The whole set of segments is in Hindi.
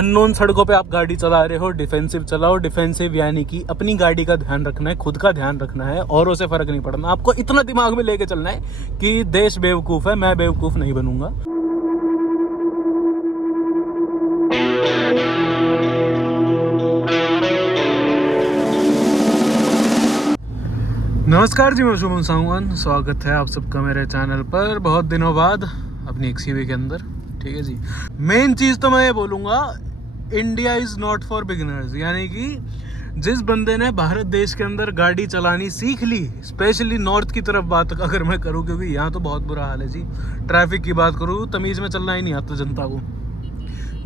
अननोन सड़कों पे आप गाड़ी चला रहे हो, डिफेंसिव चलाओ। डिफेंसिव यानी कि अपनी गाड़ी का ध्यान रखना है, खुद का ध्यान रखना है, औरों से फर्क नहीं पड़ना। आपको इतना दिमाग में लेके चलना है कि देश बेवकूफ़ है, मैं बेवकूफ़ नहीं बनूंगा। नमस्कार जी, मैं शुभम सांगवान। स्वागत है आप सबका मेरे चैनल पर बहुत दिनों बाद अपनी एक्सयूवी के अंदर। ठीक है जी, मेन चीज़ तो मैं ये बोलूँगा, India is not for beginners. यानी कि जिस बंदे ने भारत देश के अंदर गाड़ी चलानी सीख ली, स्पेशली नॉर्थ की तरफ बात अगर मैं करूँ, क्योंकि यहाँ तो बहुत बुरा हाल है जी। ट्रैफिक की बात करूँ, तमीज़ में चलना ही नहीं आता जनता को।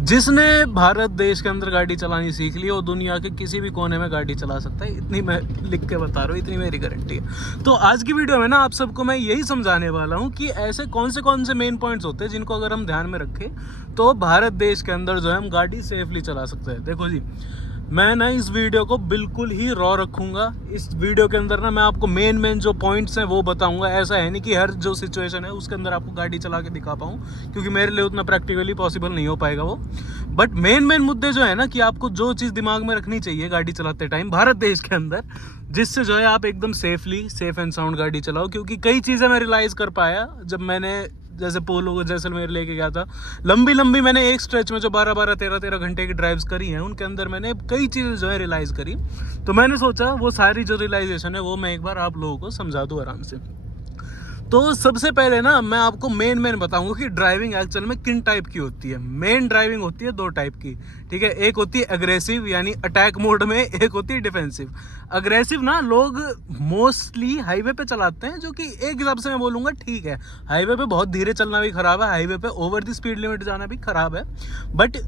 जिसने भारत देश के अंदर गाड़ी चलानी सीख ली, वो दुनिया के किसी भी कोने में गाड़ी चला सकता है। इतनी मैं लिख के बता रहा हूँ, इतनी मेरी गारंटी है। तो आज की वीडियो में ना आप सबको मैं यही समझाने वाला हूँ कि ऐसे कौन से मेन पॉइंट्स होते हैं जिनको अगर हम ध्यान में रखें तो भारत देश के अंदर जो है हम गाड़ी सेफली चला सकते हैं। देखो जी, मैं ना इस वीडियो को बिल्कुल ही रॉ रखूंगा। इस वीडियो के अंदर ना मैं आपको मेन जो पॉइंट्स हैं वो बताऊंगा। ऐसा है नहीं कि हर जो सिचुएशन है उसके अंदर आपको गाड़ी चला के दिखा पाऊँ, क्योंकि मेरे लिए उतना प्रैक्टिकली पॉसिबल नहीं हो पाएगा वो। बट मेन मुद्दे जो है ना, कि आपको जो चीज़ दिमाग में रखनी चाहिए गाड़ी चलाते टाइम भारत देश के अंदर, जिससे जो है आप एकदम सेफ एंड साउंड गाड़ी चलाओ। क्योंकि कई चीज़ें मैं रियलाइज़ कर पाया जब मैंने जैसे पोलो को जैसलमेर लेके गया था। लंबी मैंने एक स्ट्रेच में जो 12 13 घंटे की ड्राइव्स करी हैं, उनके अंदर मैंने कई चीज़ें जो है रियलाइज़ करी। तो मैंने सोचा वो सारी जो रियलाइजेशन है वो मैं एक बार आप लोगों को समझा दूँ आराम से। तो सबसे पहले ना मैं आपको मेन बताऊंगा कि ड्राइविंग एक्चुअल में किन टाइप की होती है। मेन ड्राइविंग होती है दो टाइप की, ठीक है। एक होती है अग्रेसिव यानी अटैक मोड में, एक होती है डिफेंसिव। अग्रेसिव ना लोग मोस्टली हाईवे पे चलाते हैं, जो कि एक हिसाब से मैं बोलूँगा ठीक है। हाईवे पे बहुत धीरे चलना भी खराब है, हाईवे पे ओवर द स्पीड लिमिट जाना भी खराब है। बट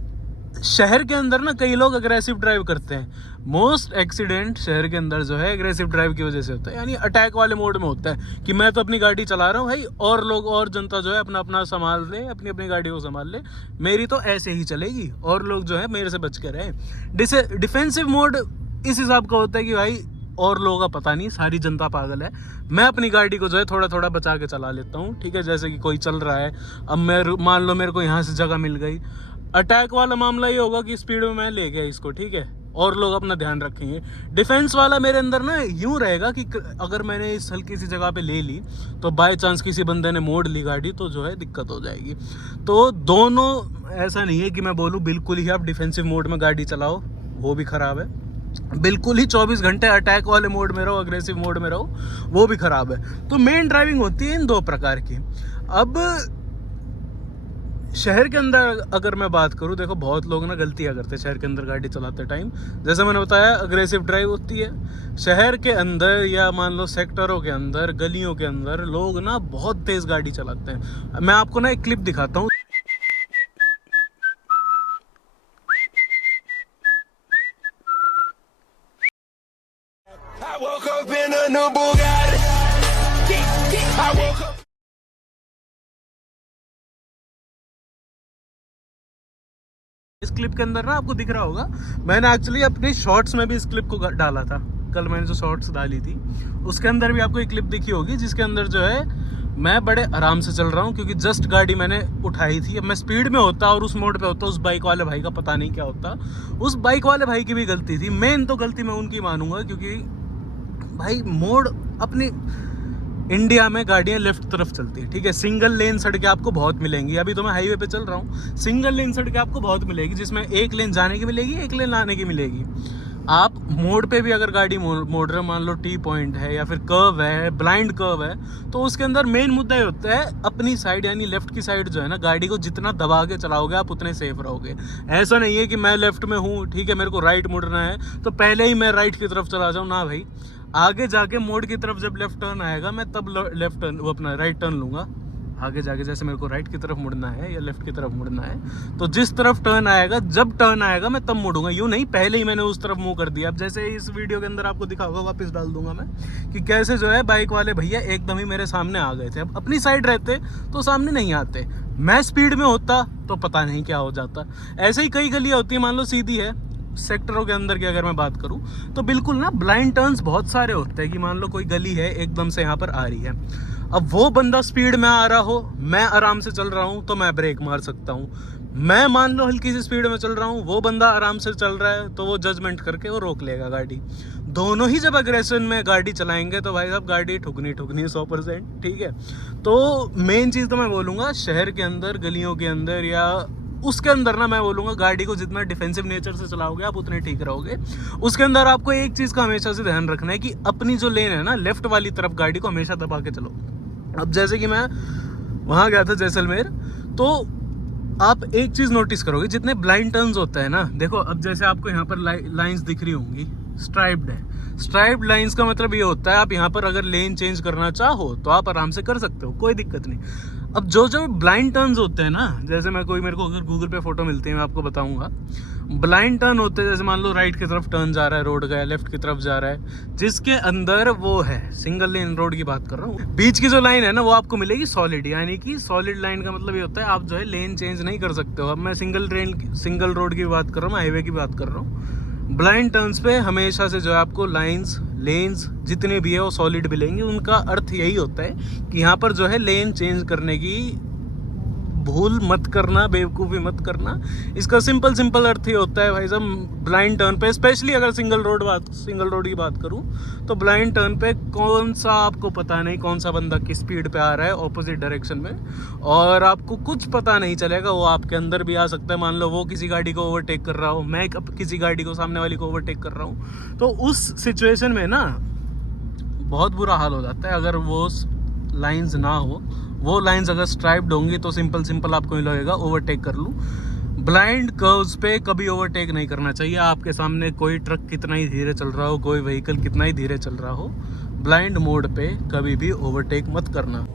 शहर के अंदर ना कई लोग अग्रेसिव ड्राइव करते हैं। मोस्ट एक्सीडेंट शहर के अंदर जो है अग्रेसिव ड्राइव की वजह से होता है, यानी अटैक वाले मोड में होता है कि मैं तो अपनी गाड़ी चला रहा हूँ भाई, और लोग और जनता जो है अपना अपना संभाल ले, अपनी गाड़ी को संभाल ले, मेरी तो ऐसे ही चलेगी, और लोग जो है मेरे से बच के रहे। डिफेंसिव मोड इस हिसाब का होता है कि भाई और लोगों का पता नहीं, सारी जनता पागल है, मैं अपनी गाड़ी को जो है थोड़ा थोड़ा बचा के चला लेता हूँ। ठीक है, जैसे कि कोई चल रहा है, अब मैं मान लो मेरे को यहाँ से जगह मिल गई। अटैक वाला मामला ये होगा कि स्पीड में मैं ले गया इसको, ठीक है, और लोग अपना ध्यान रखेंगे। डिफेंस वाला मेरे अंदर ना यूं रहेगा कि अगर मैंने इस हल्की सी जगह पे ले ली तो बाय चांस किसी बंदे ने मोड़ ली गाड़ी, तो जो है दिक्कत हो जाएगी। तो दोनों, ऐसा नहीं है कि मैं बोलूँ बिल्कुल ही आप डिफेंसिव मोड में गाड़ी चलाओ, वो भी ख़राब है। बिल्कुल ही 24 घंटे अटैक वाले मोड में रहो, अग्रेसिव मोड में रहो, वो भी ख़राब है। तो मेन ड्राइविंग होती है इन दो प्रकार की। अब शहर के अंदर अगर मैं बात करूं, देखो बहुत लोग ना गलतियां करते हैं शहर के अंदर गाड़ी चलाते टाइम। जैसे मैंने बताया अग्रेसिव ड्राइव होती है शहर के अंदर, या मान लो सेक्टरों के अंदर, गलियों के अंदर लोग ना बहुत तेज़ गाड़ी चलाते हैं। मैं आपको ना एक क्लिप दिखाता हूँ। इस क्लिप के अंदर ना आपको दिख रहा होगा, मैंने एक्चुअली अपने शॉर्ट्स में भी इस क्लिप को डाला था। कल मैंने जो शॉर्ट्स डाली थी उसके अंदर भी आपको एक क्लिप दिखी होगी, जिसके अंदर जो है मैं बड़े आराम से चल रहा हूँ, क्योंकि जस्ट गाड़ी मैंने उठाई थी। अब मैं स्पीड में होता और उस मोड पे होता, उस बाइक वाले भाई का पता नहीं क्या होता। उस बाइक वाले भाई की भी गलती थी। मेन तो गलती मैं उनकी मानूंगा, क्योंकि भाई मोड अपनी इंडिया में गाड़ियाँ लेफ्ट तरफ चलती है, ठीक है। सिंगल लेन सड़कें आपको बहुत मिलेंगी। अभी तो मैं हाईवे पे चल रहा हूँ, सिंगल लेन सड़कें आपको बहुत मिलेगी, जिसमें एक लेन जाने की मिलेगी, एक लेन आने की मिलेगी। आप मोड़ पे भी अगर गाड़ी मोड़ रहे हो, मान लो टी पॉइंट है या फिर कर्व है, ब्लाइंड कर्व है, तो उसके अंदर मेन मुद्दा ये होता है अपनी साइड यानी लेफ्ट की साइड जो है ना, गाड़ी को जितना दबा के चलाओगे आप उतने सेफ रहोगे। ऐसा नहीं है कि मैं लेफ्ट में हूँ, ठीक है, मेरे को राइट मुड़ना है तो पहले ही मैं राइट की तरफ चला जाऊँ ना भाई। आगे जाके मोड़ की तरफ जब लेफ्ट टर्न आएगा, मैं तब लेफ्ट टर्न, वो अपना राइट टर्न लूँगा। आगे जाके जैसे मेरे को राइट की तरफ मुड़ना है या लेफ्ट की तरफ मुड़ना है, तो जिस तरफ टर्न आएगा, जब टर्न आएगा मैं तब मुड़ूंगा। यूँ नहीं पहले ही मैंने उस तरफ मुंह कर दिया। अब जैसे इस वीडियो के अंदर आपको दिखा होगा, वापस डाल दूंगा मैं, कि कैसे जो है बाइक वाले भैया एकदम ही मेरे सामने आ गए थे। अब अपनी साइड रहते तो सामने नहीं आते, मैं स्पीड में होता तो पता नहीं क्या हो जाता। ऐसे ही कई गलियाँ होती है, मान लो सीधी है, सेक्टरों के अंदर की अगर मैं बात करूं तो बिल्कुल ना ब्लाइंड टर्न्स बहुत सारे होते हैं, कि मान लो कोई गली है एकदम से यहाँ पर आ रही है, अब वो बंदा स्पीड में आ रहा हो, मैं आराम से चल रहा हूँ, तो मैं ब्रेक मार सकता हूँ। मैं मान लो हल्की सी स्पीड में चल रहा हूँ, वो बंदा आराम से चल रहा है, तो वो जजमेंट करके वो रोक लेगा गाड़ी। दोनों ही जब अग्रेशन में गाड़ी चलाएंगे तो भाई साहब गाड़ी ठुकनी 100%, ठीक है। तो मेन चीज़ तो मैं बोलूँगा शहर के अंदर, गलियों के अंदर या उसके अंदर ना, मैं बोलूँगा गाड़ी को जितना डिफेंसिव नेचर से चलाओगे आप उतने ठीक रहोगे। उसके अंदर आपको एक चीज़ का हमेशा से ध्यान रखना है कि अपनी जो लेन है ना, लेफ्ट वाली तरफ गाड़ी को हमेशा दबा के चलो। अब जैसे कि मैं वहाँ गया था जैसलमेर, तो आप एक चीज़ नोटिस करोगे, जितने ब्लाइंड टर्न्स होते हैं ना, देखो अब जैसे आपको यहाँ पर लाइंस दिख रही होंगी, स्ट्राइप्ड है। स्ट्राइप्ड लाइंस का मतलब ये होता है आप यहाँ पर अगर लेन चेंज करना चाहो तो आप आराम से कर सकते हो, कोई दिक्कत नहीं। अब जो जो ब्लाइंड टर्न्स होते हैं ना, जैसे मेरे को अगर गूगल पे फोटो मिलती है मैं आपको बताऊंगा। ब्लाइंड टर्न होते हैं, जैसे मान लो राइट की तरफ टर्न जा रहा है रोड का, लेफ्ट की तरफ जा रहा है, जिसके अंदर वो है सिंगल लेन रोड की बात कर रहा हूँ। बीच की जो लाइन है ना वो आपको मिलेगी सॉलिड, यानी कि सॉलिड लाइन का मतलब ये होता है आप जो है लेन चेंज नहीं कर सकते हो। अब मैं सिंगल रोड की बात कर रहा हूँ, हाईवे की बात कर रहा हूँ। ब्लाइंड टर्न्स पे हमेशा से जो है आपको लेन्स जितने भी है वो सॉलिड मिलेंगे। उनका अर्थ यही होता है कि यहाँ पर जो है लेन चेंज करने की भूल मत करना, बेवकूफ़ी मत करना। इसका सिंपल अर्थ ही होता है भाई साहब, ब्लाइंड टर्न पे स्पेशली अगर सिंगल रोड की बात करूं तो ब्लाइंड टर्न पे कौन सा आपको पता नहीं कौन सा बंदा किस स्पीड पे आ रहा है ऑपोजिट डायरेक्शन में, और आपको कुछ पता नहीं चलेगा, वो आपके अंदर भी आ सकता है। मान लो वो किसी गाड़ी को ओवरटेक कर रहा हो, मैं किसी गाड़ी को सामने वाली को ओवरटेक कर रहा हूँ, तो उस सिचुएशन में ना बहुत बुरा हाल हो जाता है। अगर वो लाइंस ना हो, वो लाइंस अगर स्ट्राइप्ड होंगी तो सिंपल आपको लगेगा ओवरटेक कर लूँ। ब्लाइंड कर्व्स पे कभी ओवरटेक नहीं करना चाहिए। आपके सामने कोई ट्रक कितना ही धीरे चल रहा हो, कोई व्हीकल कितना ही धीरे चल रहा हो, ब्लाइंड मोड पे कभी भी ओवरटेक मत करना।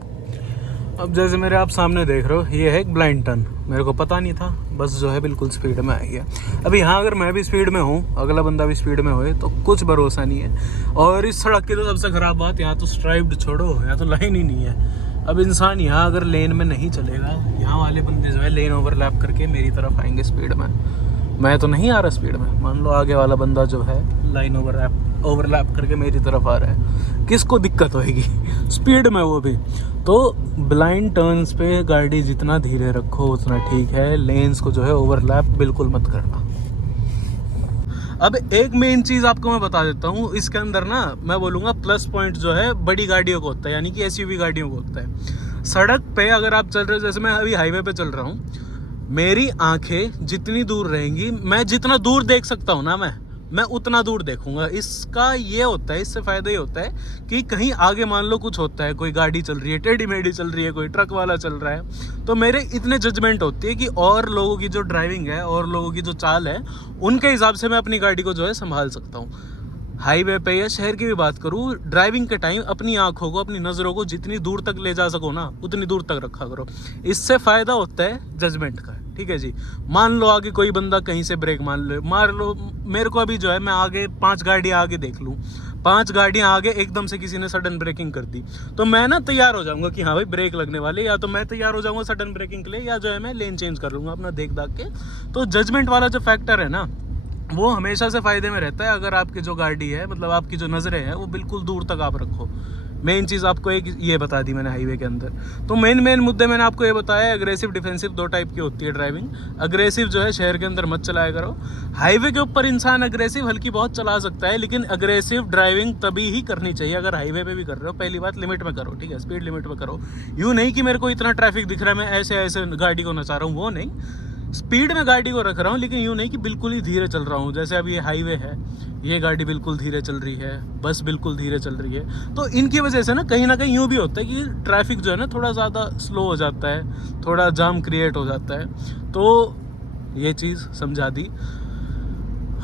अब जैसे मेरे आप सामने देख रहे हो, ये है एक ब्लाइंड टर्न, मेरे को पता नहीं था, बस जो है बिल्कुल स्पीड में आई है। अब यहाँ अगर मैं भी स्पीड में हूँ, अगला बंदा भी स्पीड में होए, तो कुछ भरोसा नहीं है। और इस सड़क की तो सबसे ख़राब बात, यहाँ तो स्ट्राइप्ड छोड़ो, यहाँ तो लाइन ही नहीं है। अब इंसान यहाँ अगर लेन में नहीं चलेगा, यहाँ वाले बंदे जो है लेन ओवरलैप करके मेरी तरफ आएंगे स्पीड में। मैं तो नहीं आ रहा स्पीड में, मान लो आगे वाला बंदा जो है लाइन ओवरलैप करके मेरी तरफ आ रहा है, किसको दिक्कत होएगी स्पीड में, वो भी। तो ब्लाइंड टर्न्स पे गाड़ी जितना धीरे रखो उतना ठीक है, लेन्स को जो है ओवरलैप बिल्कुल मत करना। अब एक मेन चीज़ आपको मैं बता देता हूँ, इसके अंदर ना मैं बोलूँगा प्लस पॉइंट जो है बड़ी गाड़ियों को होता है, यानी कि एसयूवी गाड़ियों को होता है। सड़क पे अगर आप चल रहे हो, जैसे मैं अभी हाईवे पे चल रहा हूँ, मेरी आंखें जितनी दूर रहेंगी, मैं जितना दूर देख सकता हूँ ना मैं उतना दूर देखूंगा। इसका ये होता है, इससे फ़ायदा ये होता है कि कहीं आगे मान लो कुछ होता है, कोई गाड़ी चल रही है, टेढ़ी मेढ़ी चल रही है, कोई ट्रक वाला चल रहा है, तो मेरे इतने जजमेंट होती है कि और लोगों की जो ड्राइविंग है और लोगों की जो चाल है उनके हिसाब से मैं अपनी गाड़ी को जो है संभाल सकता हूँ। हाईवे पे या शहर की भी बात करूँ, ड्राइविंग के टाइम अपनी आंखों को, अपनी नज़रों को जितनी दूर तक ले जा सको ना उतनी दूर तक रखा करो। इससे फ़ायदा होता है जजमेंट का, ठीक है जी। मान लो आगे कोई बंदा कहीं से ब्रेक मार लो, मेरे को अभी जो है मैं आगे 5 गाड़ियाँ आगे देख लूँ, 5 गाड़ियाँ आगे एकदम से किसी ने सडन ब्रेकिंग कर दी, तो मैं ना तैयार हो जाऊँगा कि हाँ भाई ब्रेक लगने वाले, या तो मैं तैयार हो जाऊँगा सडन ब्रेकिंग के लिए, या जो है मैं लेन चेंज कर लूँगा अपना देख दाख के। तो जजमेंट वाला जो फैक्टर है ना, वो हमेशा से फ़ायदे में रहता है। अगर आपकी जो गाड़ी है, मतलब आपकी जो नज़रें हैं, वो बिल्कुल दूर तक आप रखो। मेन चीज़ आपको एक ये बता दी मैंने हाईवे के अंदर। तो मेन मुद्दे मैंने आपको ये बताया, एग्रेसिव डिफेंसिव 2 टाइप की होती है ड्राइविंग। अग्रेसिव जो है शहर के अंदर मत चलाया करो। हाईवे के ऊपर इंसान अग्रेसिव हल्की बहुत चला सकता है, लेकिन अग्रेसिव ड्राइविंग तभी ही करनी चाहिए अगर हाईवे पे भी कर रहे हो। पहली बात, लिमिट में करो, ठीक है, स्पीड लिमिट में करो। यूँ नहीं कि मेरे को इतना ट्रैफिक दिख रहा है मैं ऐसे गाड़ी को नचा रहा हूँ, वो नहीं। स्पीड में गाड़ी को रख रहा हूँ, लेकिन यूँ नहीं कि बिल्कुल ही धीरे चल रहा हूँ। जैसे अब ये हाईवे है, ये गाड़ी बिल्कुल धीरे चल रही है, बस बिल्कुल धीरे चल रही है, तो इनकी वजह से ना कहीं यूँ भी होता है कि ट्रैफिक जो है ना थोड़ा ज़्यादा स्लो हो जाता है, थोड़ा जाम क्रिएट हो जाता है। तो ये चीज़ समझा दी।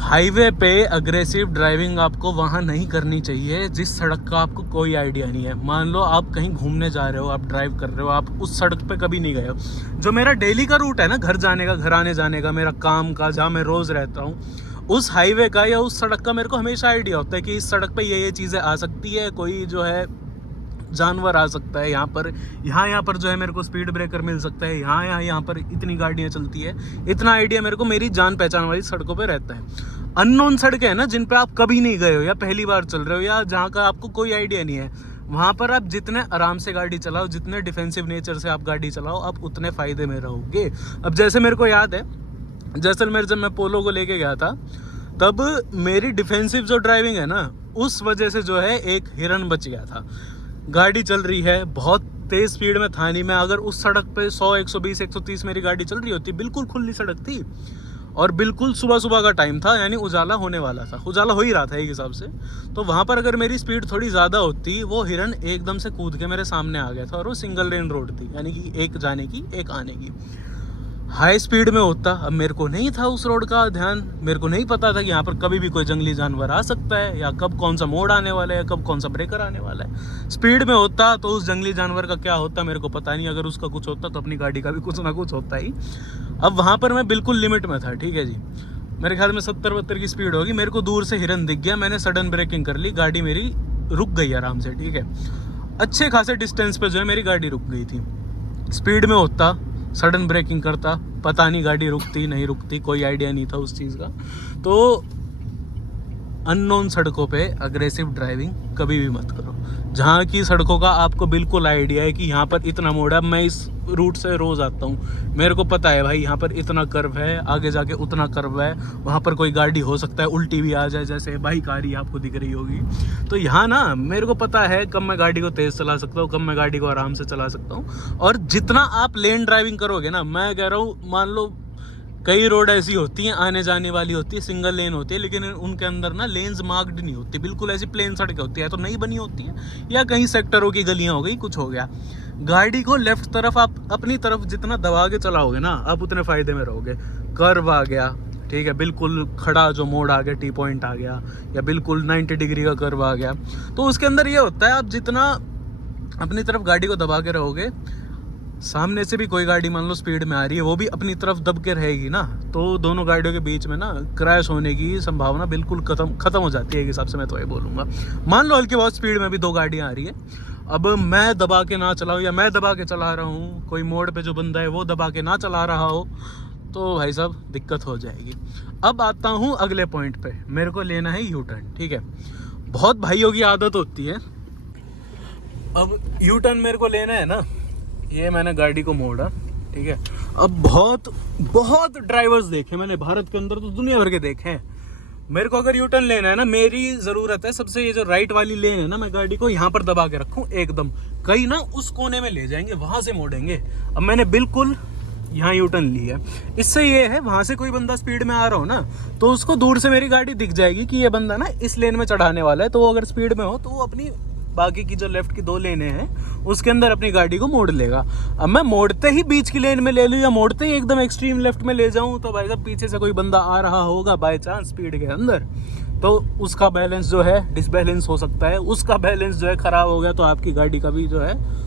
हाईवे पे अग्रेसिव ड्राइविंग आपको वहाँ नहीं करनी चाहिए जिस सड़क का आपको कोई आइडिया नहीं है। मान लो आप कहीं घूमने जा रहे हो, आप ड्राइव कर रहे हो, आप उस सड़क पे कभी नहीं गए हो। जो मेरा डेली का रूट है ना, घर जाने का, घर आने जाने का, मेरा काम का, जहाँ मैं रोज़ रहता हूँ, उस हाईवे का या उस सड़क का मेरे को हमेशा आइडिया होता है कि इस सड़क पे ये चीज़ें आ सकती है, कोई जो है जानवर आ सकता है, यहाँ पर जो है मेरे को स्पीड ब्रेकर मिल सकता है, यहाँ पर इतनी गाड़ियाँ चलती है। इतना आइडिया मेरे को मेरी जान पहचान वाली सड़कों पे रहता है। अननोन सड़कें हैं ना, जिन पे आप कभी नहीं गए हो या पहली बार चल रहे हो, या जहाँ का आपको कोई आइडिया नहीं है, वहाँ पर आप जितने आराम से गाड़ी चलाओ, जितने डिफेंसिव नेचर से आप गाड़ी चलाओ, आप उतने फ़ायदे में रहोगे। अब जैसे मेरे को याद है, जैसलमेर जब मैं पोलो को लेके गया था, तब मेरी डिफेंसिव जो ड्राइविंग है ना, उस वजह से जो है एक हिरन बच गया था। गाड़ी चल रही है, बहुत तेज़ स्पीड में था नहीं मैं, अगर उस सड़क पे 100, 120, 130 मेरी गाड़ी चल रही होती, बिल्कुल खुली सड़क थी और बिल्कुल सुबह सुबह का टाइम था, यानी उजाला होने वाला था, उजाला हो ही रहा था एक हिसाब से। तो वहाँ पर अगर मेरी स्पीड थोड़ी ज़्यादा होती, वो हिरन एकदम से कूद के मेरे सामने आ गया था, और वो सिंगल लेन रोड थी, यानी कि एक जाने की एक आने की। हाई स्पीड में होता, अब मेरे को नहीं था उस रोड का ध्यान, मेरे को नहीं पता था कि यहाँ पर कभी भी कोई जंगली जानवर आ सकता है, या कब कौन सा मोड़ आने वाला है, कब कौन सा ब्रेकर आने वाला है। स्पीड में होता तो उस जंगली जानवर का क्या होता मेरे को पता नहीं, अगर उसका कुछ होता तो अपनी गाड़ी का भी कुछ ना कुछ होता ही। अब वहाँ पर मैं बिल्कुल लिमिट में था, ठीक है जी, मेरे ख्याल में 70-72 की स्पीड होगी। मेरे को दूर से हिरन दिख गया, मैंने सडन ब्रेकिंग कर ली, गाड़ी मेरी रुक गई आराम से, ठीक है। अच्छे खासे डिस्टेंस पे जो है मेरी गाड़ी रुक गई थी। स्पीड में होता, सडन ब्रेकिंग करता, पता नहीं गाड़ी रुकती नहीं रुकती, कोई आइडिया नहीं था उस चीज़ का। तो अननोन सड़कों पे अग्रेसिव ड्राइविंग कभी भी मत करो। जहाँ की सड़कों का आपको बिल्कुल आइडिया है कि यहाँ पर इतना मोड़ है, मैं इस रूट से रोज़ आता हूँ, मेरे को पता है भाई यहाँ पर इतना कर्व है, आगे जाके उतना कर्व है, वहाँ पर कोई गाड़ी हो सकता है उल्टी भी आ जाए, जैसे बाइक आ रही है आपको दिख रही होगी। तो यहाँ ना मेरे को पता है कब मैं गाड़ी को तेज़ चला सकता हूँ, कब मैं गाड़ी को आराम से चला सकता हूँ। और जितना आप लेन ड्राइविंग करोगे ना, मैं कह रहा हूँ, मान लो कई रोड ऐसी होती हैं आने जाने वाली होती है, सिंगल लेन होती है, लेकिन उनके अंदर ना लेन्स मार्क्ड नहीं होती, बिल्कुल ऐसी प्लेन सड़कें होती है, तो नहीं बनी होती है, या कहीं सेक्टरों की गलियां हो गई, कुछ हो गया। गाड़ी को लेफ्ट तरफ आप अपनी तरफ जितना दबा के चलाओगे ना, आप उतने फ़ायदे में रहोगे। कर्व आ गया, ठीक है, बिल्कुल खड़ा जो मोड़ आ गया, टी पॉइंट आ गया, या बिल्कुल 90 डिग्री का कर्व आ गया, तो उसके अंदर ये होता है, आप जितना अपनी तरफ गाड़ी को दबा के रहोगे, सामने से भी कोई गाड़ी मान लो स्पीड में आ रही है, वो भी अपनी तरफ दब के रहेगी ना, तो दोनों गाड़ियों के बीच में ना क्रैश होने की संभावना बिल्कुल खत्म हो जाती है, एक हिसाब से मैं तो ये बोलूँगा। मान लो हल्की बहुत स्पीड में भी दो गाड़ियाँ आ रही है, अब मैं दबा के ना चलाऊँ या मैं दबा के चला रहा हूँ, कोई मोड़ पे जो बंदा है वो दबा के ना चला रहा हो, तो भाई साहब दिक्कत हो जाएगी। अब आता हूँ अगले पॉइंट पे, मेरे को लेना है यू टर्न, ठीक है। बहुत भाइयों की आदत होती है, अब यू टर्न मेरे को लेना है ना, ये मैंने गाड़ी को मोड़ा, ठीक है। अब बहुत ड्राइवर्स देखे मैंने भारत के अंदर, तो दुनिया भर के देखे हैं। मेरे को अगर यू टर्न लेना है ना, मेरी ज़रूरत है सबसे, ये जो राइट वाली लेन है ना, मैं गाड़ी को यहाँ पर दबा के रखूँ एकदम, कहीं ना उस कोने में ले जाएंगे, वहाँ से मोड़ेंगे। अब मैंने बिल्कुल यहाँ यू टर्न ली है, इससे ये है वहाँ से कोई बंदा स्पीड में आ रहा हो ना, तो उसको दूर से मेरी गाड़ी दिख जाएगी कि ये बंदा ना इस लेन में चढ़ाने वाला है, तो वो अगर स्पीड में हो तो वो अपनी बाकी की जो लेफ्ट की दो लेने हैं उसके अंदर अपनी गाड़ी को मोड़ लेगा। अब मैं मोड़ते ही बीच की लेन में ले लूँ या मोड़ते ही एकदम एक्सट्रीम लेफ्ट में ले जाऊँ, तो भाई साहब पीछे से कोई बंदा आ रहा होगा बाय चांस स्पीड के अंदर, तो उसका बैलेंस जो है डिसबैलेंस हो सकता है, उसका बैलेंस जो है ख़राब हो गया तो आपकी गाड़ी का भी जो है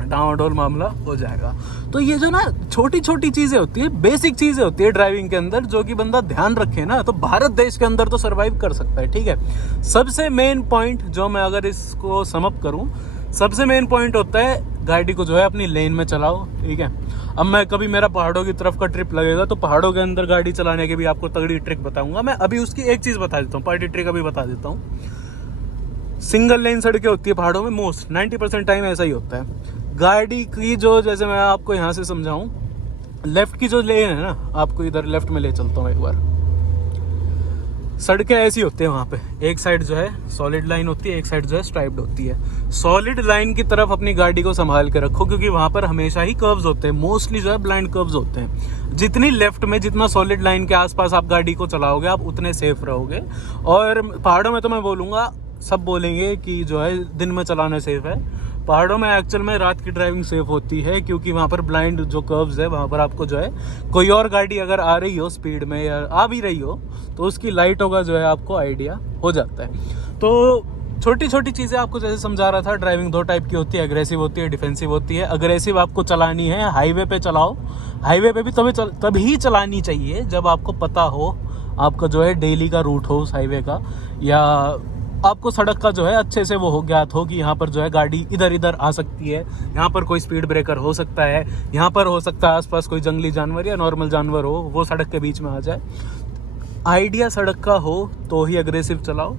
डामाडोल मामला हो जाएगा। तो ये जो ना छोटी छोटी चीज़ें होती है, बेसिक चीज़ें होती है ड्राइविंग के अंदर, जो कि बंदा ध्यान रखे ना, तो भारत देश के अंदर तो सर्वाइव कर सकता है, ठीक है। सबसे मेन पॉइंट जो मैं अगर इसको समअप करूं, सबसे मेन पॉइंट होता है गाड़ी को जो है अपनी लेन में चलाओ, ठीक है। अब मैं कभी मेरा पहाड़ों की तरफ का ट्रिप लगेगा तो पहाड़ों के अंदर गाड़ी चलाने की भी आपको तगड़ी ट्रिक बताऊंगा मैं। अभी उसकी एक चीज़ बता देता हूँ, पार्टी ट्रिक अभी बता देता हूँ। सिंगल लेन सड़कें होती है पहाड़ों में, मोस्ट 90% टाइम ऐसा ही होता है। गाड़ी की जो, जैसे मैं आपको यहाँ से समझाऊं, लेफ्ट की जो लेन है ना, आपको इधर लेफ्ट में ले चलता हूँ एक बार। सड़कें ऐसी होती है वहाँ पे, एक साइड जो है सॉलिड लाइन होती है, एक साइड जो है स्ट्राइप्ड होती है। सॉलिड लाइन की तरफ अपनी गाड़ी को संभाल के रखो, क्योंकि वहाँ पर हमेशा ही कर्व्स होते हैं, मोस्टली जो है ब्लाइंड कर्व्स होते हैं। जितनी लेफ्ट में, जितना सॉलिड लाइन के आसपास आप गाड़ी को चलाओगे, आप उतने सेफ रहोगे। और पहाड़ों में तो मैं बोलूँगा, सब बोलेंगे कि जो है दिन में चलाना सेफ है, पहाड़ों में एक्चुअल में रात की ड्राइविंग सेफ होती है, क्योंकि वहाँ पर ब्लाइंड जो कर्व्स है, वहाँ पर आपको जो है कोई और गाड़ी अगर आ रही हो स्पीड में या आ भी रही हो, तो उसकी लाइटों का जो है आपको आइडिया हो जाता है। तो छोटी छोटी चीज़ें आपको जैसे समझा रहा था, ड्राइविंग दो टाइप की होती है, एग्रेसिव होती है, डिफेंसिव होती है। एग्रेसिव आपको चलानी है, हाईवे पे चलाओ, हाईवे पे भी तभी चलानी चाहिए जब आपको पता हो, आपका जो है डेली का रूट हो उस हाईवे का, या आपको सड़क का जो है अच्छे से वो हो ज्ञात हो कि यहाँ पर जो है गाड़ी इधर इधर आ सकती है, यहाँ पर कोई स्पीड ब्रेकर हो सकता है, यहाँ पर हो सकता है आसपास कोई जंगली जानवर या नॉर्मल जानवर हो, वो सड़क के बीच में आ जाए। आइडिया सड़क का हो तो ही एग्रेसिव चलाओ।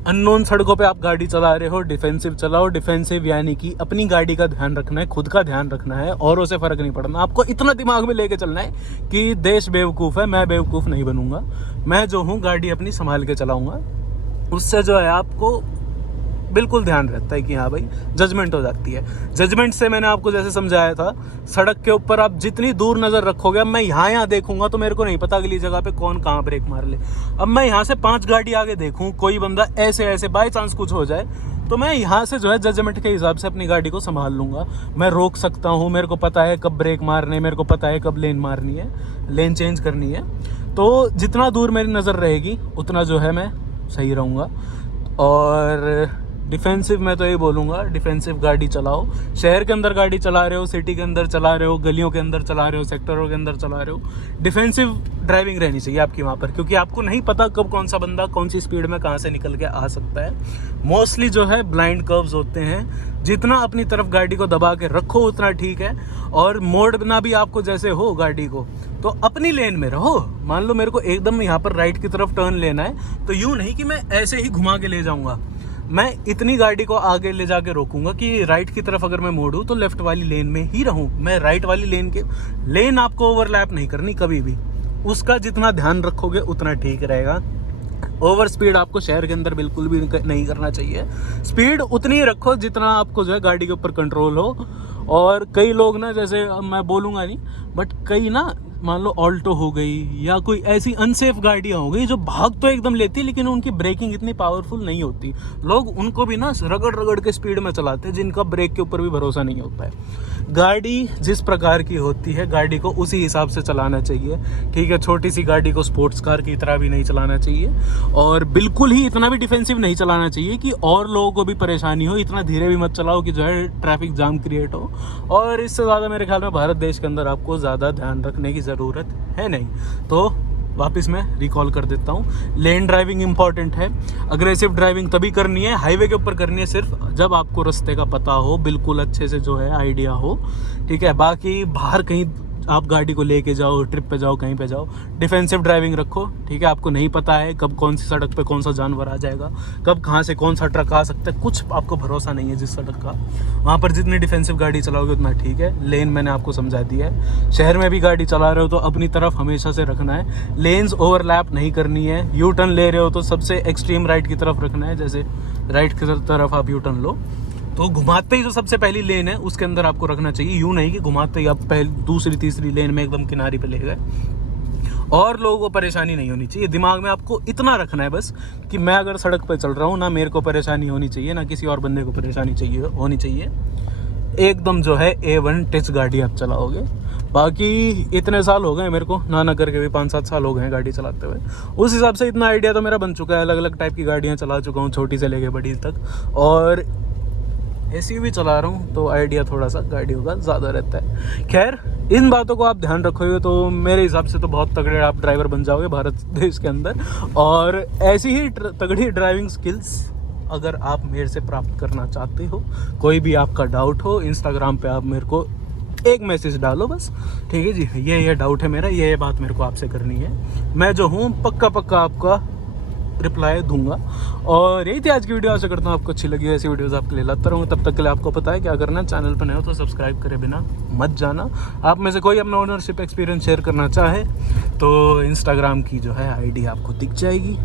अननोन सड़कों पे आप गाड़ी चला रहे हो, डिफेंसिव चलाओ। डिफेंसिव यानी कि अपनी गाड़ी का ध्यान रखना है, खुद का ध्यान रखना है, औरों से फ़र्क नहीं पड़ना। आपको इतना दिमाग में लेके चलना है कि देश बेवकूफ़ है, मैं बेवकूफ़ नहीं बनूंगा। मैं जो हूँ गाड़ी अपनी संभाल के चलाऊँगा। उससे जो है आपको बिल्कुल ध्यान रहता है कि हाँ भाई जजमेंट हो जाती है। जजमेंट से मैंने आपको जैसे समझाया था, सड़क के ऊपर आप जितनी दूर नज़र रखोगे, अब मैं यहाँ देखूंगा तो मेरे को नहीं पता अगली जगह पे कौन कहाँ ब्रेक मार ले। अब मैं यहाँ से 5 गाड़ी आगे देखूँ, कोई बंदा ऐसे बाय चांस कुछ हो जाए, तो मैं यहाँ से जो है जजमेंट के हिसाब से अपनी गाड़ी को संभाल लूँगा। मैं रोक सकता हूँ, मेरे को पता है कब ब्रेक मारने, मेरे को पता है कब लेन मारनी है, लेन चेंज करनी है। तो जितना दूर मेरी नज़र रहेगी उतना जो है मैं सही रहूँगा। और डिफेंसिव मैं तो यही बोलूँगा, डिफेंसिव गाड़ी चलाओ। शहर के अंदर गाड़ी चला रहे हो, सिटी के अंदर चला रहे हो, गलियों के अंदर चला रहे हो, सेक्टरों के अंदर चला रहे हो, डिफेंसिव ड्राइविंग रहनी चाहिए आपकी वहाँ पर, क्योंकि आपको नहीं पता कब कौन सा बंदा कौन सी स्पीड में कहाँ से निकल के आ सकता है। मोस्टली जो है ब्लाइंड कर्व्स होते हैं, जितना अपनी तरफ गाड़ी को दबा के रखो उतना ठीक है। और मोड़ना भी आपको जैसे हो गाड़ी को, तो अपनी लेन में रहो। मान लो मेरे को एकदम यहाँ पर राइट की तरफ टर्न लेना है, तो यूँ नहीं कि मैं ऐसे ही घुमा के ले जाऊँगा, मैं इतनी गाड़ी को आगे ले जाके रोकूंगा कि राइट की तरफ अगर मैं मोड़ूँ तो लेफ्ट वाली लेन में ही रहूँ। मैं राइट वाली लेन आपको ओवरलैप नहीं करनी कभी भी। उसका जितना ध्यान रखोगे उतना ठीक रहेगा। ओवर स्पीड आपको शहर के अंदर बिल्कुल भी नहीं करना चाहिए। स्पीड उतनी ही रखो जितना आपको जो है गाड़ी के ऊपर कंट्रोल हो। और कई लोग ना, जैसे मैं बोलूँगा नहीं, बट कई ना, मान लो ऑल्टो हो गई या कोई ऐसी अनसेफ गाड़ियाँ हो गई जो भाग तो एकदम लेती लेकिन उनकी ब्रेकिंग इतनी पावरफुल नहीं होती, लोग उनको भी ना रगड़ के स्पीड में चलाते हैं, जिनका ब्रेक के ऊपर भी भरोसा नहीं होता है। गाड़ी जिस प्रकार की होती है, गाड़ी को उसी हिसाब से चलाना चाहिए, ठीक है। छोटी सी गाड़ी को स्पोर्ट्स कार की तरह भी नहीं चलाना चाहिए, और बिल्कुल ही इतना भी डिफेंसिव नहीं चलाना चाहिए कि और लोगों को भी परेशानी हो। इतना धीरे भी मत चलाओ कि जो है ट्रैफिक जाम क्रिएट हो। और इससे ज़्यादा मेरे ख्याल में भारत देश के अंदर आपको ज़्यादा ध्यान रखने की ज़रूरत है नहीं। तो वापस मैं रिकॉल कर देता हूँ, लेन ड्राइविंग इंपॉर्टेंट है। अग्रेसिव ड्राइविंग तभी करनी है, हाईवे के ऊपर करनी है सिर्फ जब आपको रास्ते का पता हो, बिल्कुल अच्छे से जो है आइडिया हो, ठीक है। बाकी बाहर कहीं आप गाड़ी को लेके जाओ, ट्रिप पे जाओ, कहीं पे जाओ, डिफेंसिव ड्राइविंग रखो, ठीक है। आपको नहीं पता है कब कौन सी सड़क पे कौन सा जानवर आ जाएगा, कब कहाँ से कौन सा ट्रक आ सकता है, कुछ आपको भरोसा नहीं है जिस सड़क का। वहाँ पर जितनी डिफेंसिव गाड़ी चलाओगे उतना ठीक है। लेन मैंने आपको समझा दिया है। शहर में भी गाड़ी चला रहे हो तो अपनी तरफ हमेशा से रखना है, लेन्स ओवरलैप नहीं करनी है। यू टर्न ले रहे हो तो सबसे एक्सट्रीम राइट की तरफ रखना है, जैसे राइट की तरफ आप यू टर्न लो तो घुमाते ही जो सबसे पहली लेन है उसके अंदर आपको रखना चाहिए। यूँ नहीं कि घुमाते ही आप दूसरी तीसरी लेन में एकदम किनारे पे ले गए। और लोगों को परेशानी नहीं होनी चाहिए। दिमाग में आपको इतना रखना है बस कि मैं अगर सड़क पर चल रहा हूँ, ना मेरे को परेशानी होनी चाहिए, ना किसी और बंदे को परेशानी होनी चाहिए। एकदम जो है A1 टच गाड़ी आप चलाओगे। बाकी इतने साल हो गए मेरे को, ना करके भी 5-7 साल हो गए हैं गाड़ी चलाते हुए। उस हिसाब से इतना आइडिया तो मेरा बन चुका है, अलग अलग टाइप की गाड़ियाँ चला चुका हूँ, छोटी से लेके बड़ी तक, और SUV चला रहा हूँ, तो आइडिया थोड़ा सा गाड़ियों का ज़्यादा रहता है। खैर, इन बातों को आप ध्यान रखोगे तो मेरे हिसाब से तो बहुत तगड़े आप ड्राइवर बन जाओगे भारत देश के अंदर। और ऐसी ही तगड़ी ड्राइविंग स्किल्स अगर आप मेरे से प्राप्त करना चाहते हो, कोई भी आपका डाउट हो, इंस्टाग्राम पे आप मेरे को एक मैसेज डालो बस, ठीक है जी, ये डाउट है मेरा, ये बात मेरे को आपसे करनी है, मैं जो हूँ पक्का आपका रिप्लाई दूंगा। और यही थी आज की वीडियो। आशा करता हूँ आपको अच्छी लगी। ऐसी वीडियोस आपके लिए लाता रहूँगा। तब तक के लिए आपको पता है क्या करना, चैनल पर नए हो तो सब्सक्राइब करे बिना मत जाना। आप में से कोई अपना ओनरशिप एक्सपीरियंस शेयर करना चाहे तो इंस्टाग्राम की जो है ID आपको दिख जाएगी,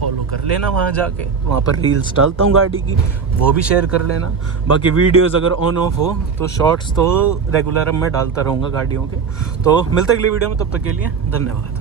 फॉलो कर लेना वहाँ जाके। वहाँ पर रील्स डालता हूँ गाड़ी की, वो भी शेयर कर लेना। बाकी वीडियोस अगर ऑन ऑफ हो तो शॉर्ट्स तो रेगुलर मैं डालता रहूँगा गाड़ियों के। तो मिलते अगली वीडियो में, तब तक के लिए धन्यवाद।